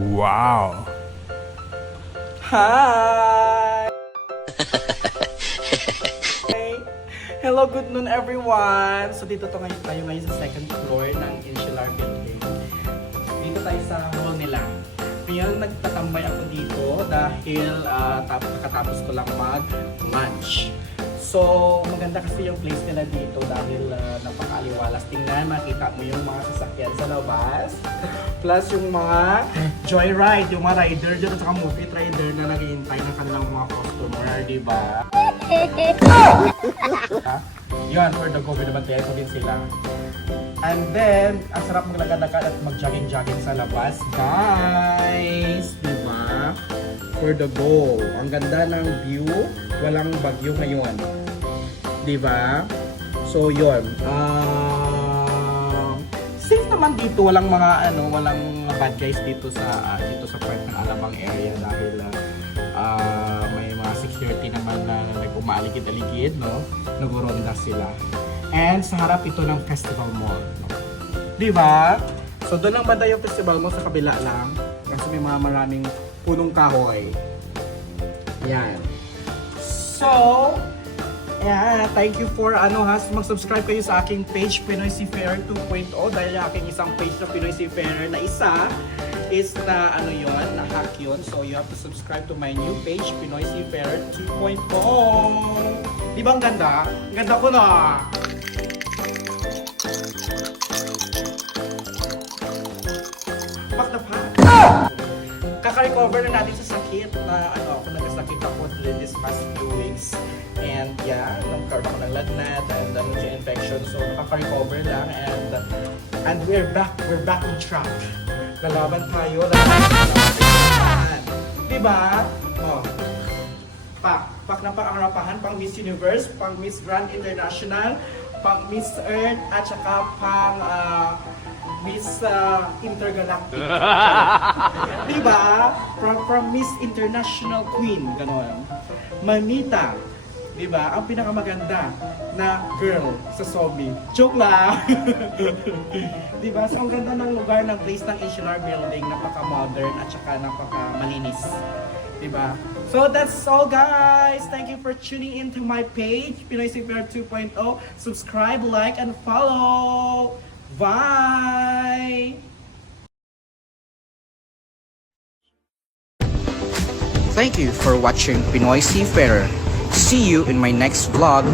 Wow! Hi! Hello, good noon everyone! So dito tayo ngayon sa second floor ng Insular Building. Dito tayo sa hall nila. Ngayon nagtatambay ako dito dahil kakatapos ko lang mag-lunch. So maganda kasi yung place nila dito dahil napakaaliwalas. Tingnan, makita mo yung mga sasakyan sa labas. Plus yung mga joyride, yung mga rider dyan at saka movie rider na naghihintay ng kanilang mga customer, di ba? Yun, for the COVID naman, kaya ko din sila. And then, ang sarap maglakad-lakad at mag-jogging-jogging sa labas, guys! Di ba? For the go. Ang ganda ng view, walang bagyo ngayon. Di ba? So, yun. Safe naman dito, walang mga walang bad guys dito sa part ng Alabang area dahil may mga security naman na nag-umaaligid-aligid, no? Nag-ronda sila. And sa harap ito ng Festival Mall. No? Di ba? So doon lang banda yung Festival Mall, sa kabila lang. Kasi may mga maraming punong kahoy. Yan. So, yeah, thank you for mag-subscribe kayo sa aking page Pinoy Seafarer 2.0 dahil yung aking isang page na Pinoy Seafarer na isa is na na-hack yun. So you have to subscribe to my new page Pinoy Seafarer 2.0. Di ba ang ganda? Ang ganda ko na! Back the pack! Kaka-recover na natin sa sakit na ako nagkasakit ako this past few weeks. And yeah, nagkaroon ako ng lagnat and infection. So nakaka-recover lang and we're back on track. Lalaban tayo, diba? Oh. Pak na ang rapahan, pang Miss Universe, pang Miss Grand International, pang Miss Earth, at saka pang Miss Intergalactic. Diba? From Miss International Queen, gano'n. Mamita, diba? Ang pinakamaganda na girl sa Sobi. Joke lang! Diba? So, ang ganda ng lugar ng place ng Insular Building, napaka-modern at saka napaka-malinis. Diba? So, that's all guys! Thank you for tuning in to my page, Pinoy Seafarer 2.0. Subscribe, like, and follow! Bye! Thank you for watching Pinoy Seafarer. See you in my next vlog.